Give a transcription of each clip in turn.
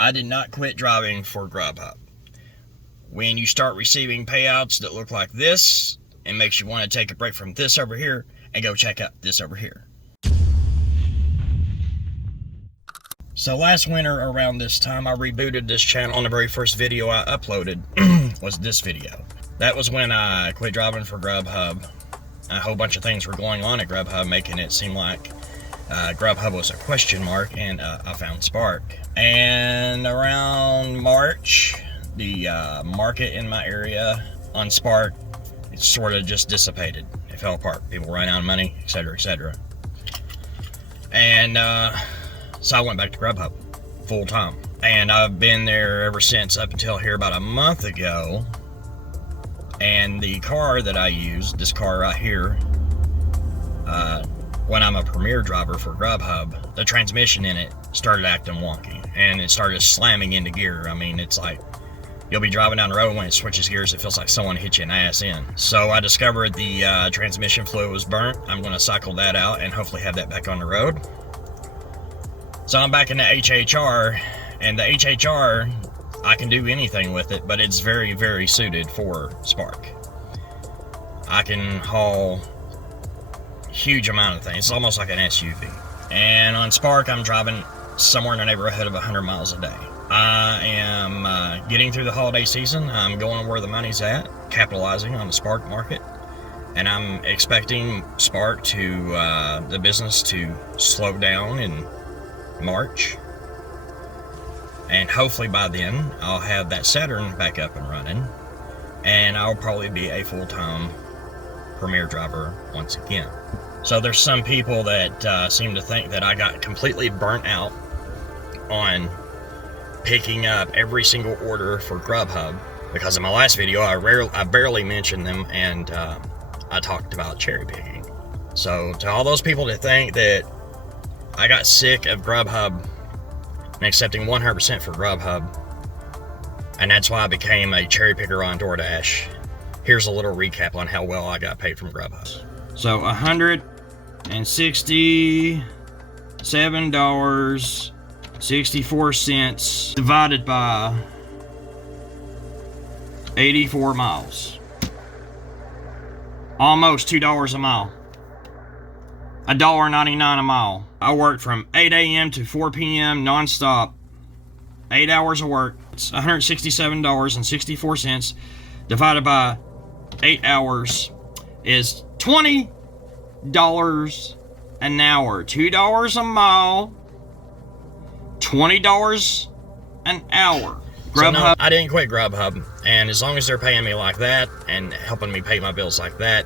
I did not quit driving for Grubhub. When you start receiving payouts that look like this, it makes you want to take a break from this over here and go check out this over here. So last winter around this time, I rebooted this channel, and the very first video I uploaded was this video. That was when I quit driving for Grubhub. A whole bunch of things were going on at Grubhub, making it seem like Grubhub was a question mark, and I found Spark. And around March, the market in my area on Spark, it sort of just dissipated. It fell apart. People ran out of money, etc., etc. And so I went back to Grubhub full time. And I've been there ever since, up until here about a month ago. And the car that I use, this car right here, when I'm a premier driver for Grubhub, the transmission in it started acting wonky, and it started slamming into gear. I mean, it's like you'll be driving down the road, when it switches gears, it feels like someone hit you an ass in. So I discovered the transmission fluid was burnt. I'm going to cycle that out and hopefully have that back on the road. So I'm back in the HHR, and the HHR, I can do anything with it, but it's very, very suited for Spark. I can haul huge amount of things. It's almost like an SUV. And on Spark, I'm driving somewhere in the neighborhood of 100 miles a day. I am getting through the holiday season. I'm going where the money's at, capitalizing on the Spark market. And I'm expecting Spark to, the business to slow down in March. And hopefully by then, I'll have that Saturn back up and running. And I'll probably be a full-time premier driver once again. So there's some people that seem to think that I got completely burnt out on picking up every single order for Grubhub, because in my last video I barely mentioned them, and I talked about cherry picking. So to all those people that think that I got sick of Grubhub and accepting 100% for Grubhub, and that's why I became a cherry picker on DoorDash, here's a little recap on how well I got paid from Grubhub. So $167.64 divided by 84 miles. Almost $2 a mile. $1.99 a mile. I worked from 8 a.m. to 4 p.m. non-stop. 8 hours of work. It's $167.64 divided by 8 hours is $20 an hour. $2 a mile, $20 an hour. Grubhub. So no, I didn't quit Grubhub, and as long as they're paying me like that and helping me pay my bills like that,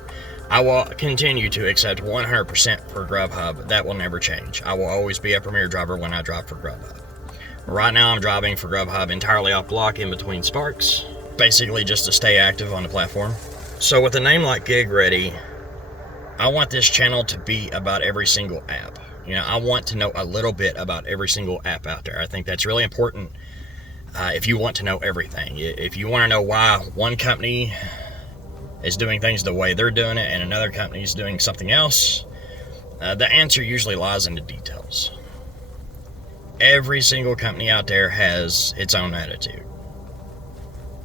I will continue to accept 100% for Grubhub. That will never change. I will always be a premier driver when I drive for Grubhub. Right now I'm driving for Grubhub entirely off block in between Sparks, basically just to stay active on the platform. So with a name like Gig Ready, I want this channel to be about every single app. You know, I want to know a little bit about every single app out there. I think that's really important if you want to know everything. If you want to know why one company is doing things the way they're doing it and another company is doing something else, the answer usually lies in the details. Every single company out there has its own attitude.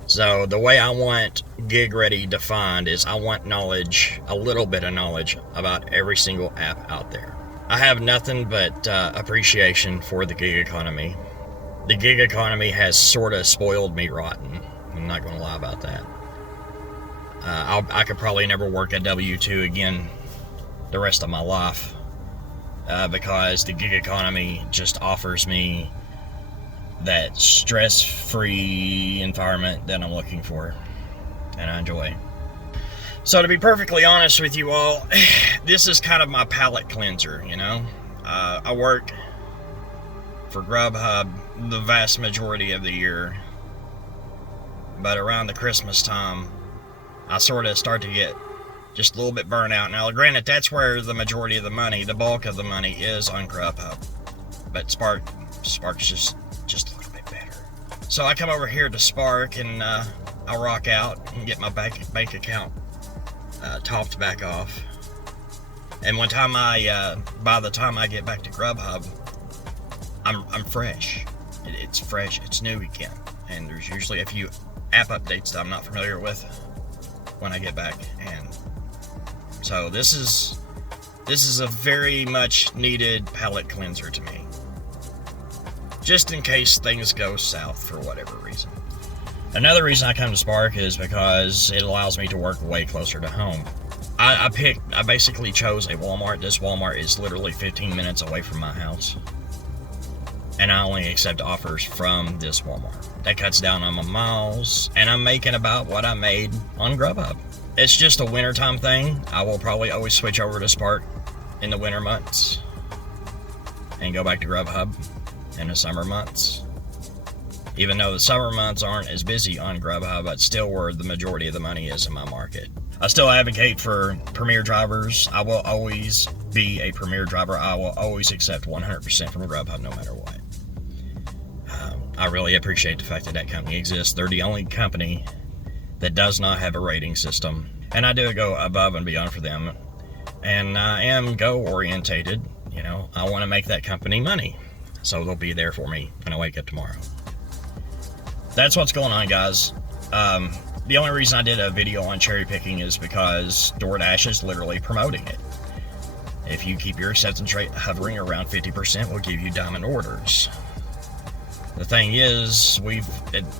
So the way I want Gig Ready defined is I want knowledge, a little bit of knowledge about every single app out there. I have nothing but appreciation for the gig economy. The gig economy has sort of spoiled me rotten. I'm not going to lie about that. I could probably never work a W-2 again the rest of my life because the gig economy just offers me that stress-free environment that I'm looking for and I enjoy. So to be perfectly honest with you all, this is kind of my palate cleanser, you know. I work for Grubhub the vast majority of the year, but around the Christmas time I sort of start to get just a little bit burnt out. Now granted, that's where the majority of the money, the bulk of the money, is on Grubhub, but Spark's just a little bit better. So I come over here to Spark and I'll rock out and get my bank account topped back off. And by the time I get back to Grubhub, I'm fresh. It's fresh, it's new again. And there's usually a few app updates that I'm not familiar with when I get back. And so this is a very much needed palate cleanser to me. Just in case things go south for whatever reason. Another reason I come to Spark is because it allows me to work way closer to home. I basically chose a Walmart. This Walmart is literally 15 minutes away from my house. And I only accept offers from this Walmart. That cuts down on my miles, and I'm making about what I made on Grubhub. It's just a wintertime thing. I will probably always switch over to Spark in the winter months and go back to Grubhub in the summer months. Even though the summer months aren't as busy on Grubhub, but still where the majority of the money is in my market. I still advocate for Premier drivers. I will always be a Premier driver. I will always accept 100% from Grubhub no matter what. I really appreciate the fact that that company exists. They're the only company that does not have a rating system. And I do go above and beyond for them. And I am go-orientated. You know, I want to make that company money. So they'll be there for me when I wake up tomorrow. That's what's going on, guys. The only reason I did a video on cherry picking is because DoorDash is literally promoting it. If you keep your acceptance rate hovering around 50%, we'll give you diamond orders. The thing is,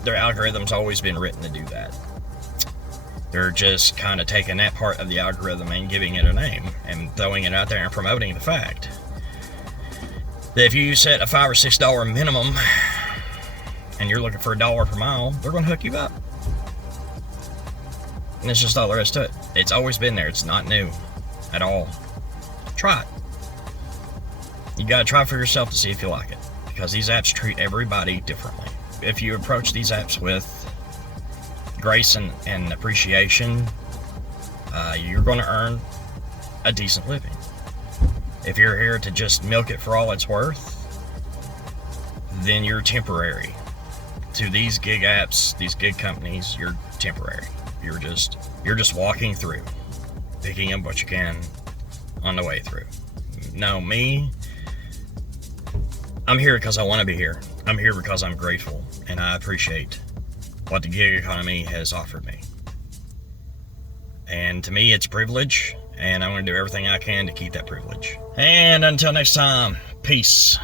their algorithm's always been written to do that. They're just kind of taking that part of the algorithm and giving it a name and throwing it out there and promoting the fact that if you set a $5 or $6 minimum and you're looking for $1 per mile, they're going to hook you up. And that's just all there is to it. It's always been there. It's not new at all. Try it. You got to try for yourself to see if you like it, because these apps treat everybody differently. If you approach these apps with grace and appreciation, you're going to earn a decent living. If you're here to just milk it for all it's worth, then you're temporary. To these gig apps, these gig companies, you're temporary. You're just walking through, picking up what you can on the way through. No, me, I'm here because I want to be here. I'm here because I'm grateful, and I appreciate what the gig economy has offered me. And to me, it's a privilege, and I'm going to do everything I can to keep that privilege. And until next time, peace.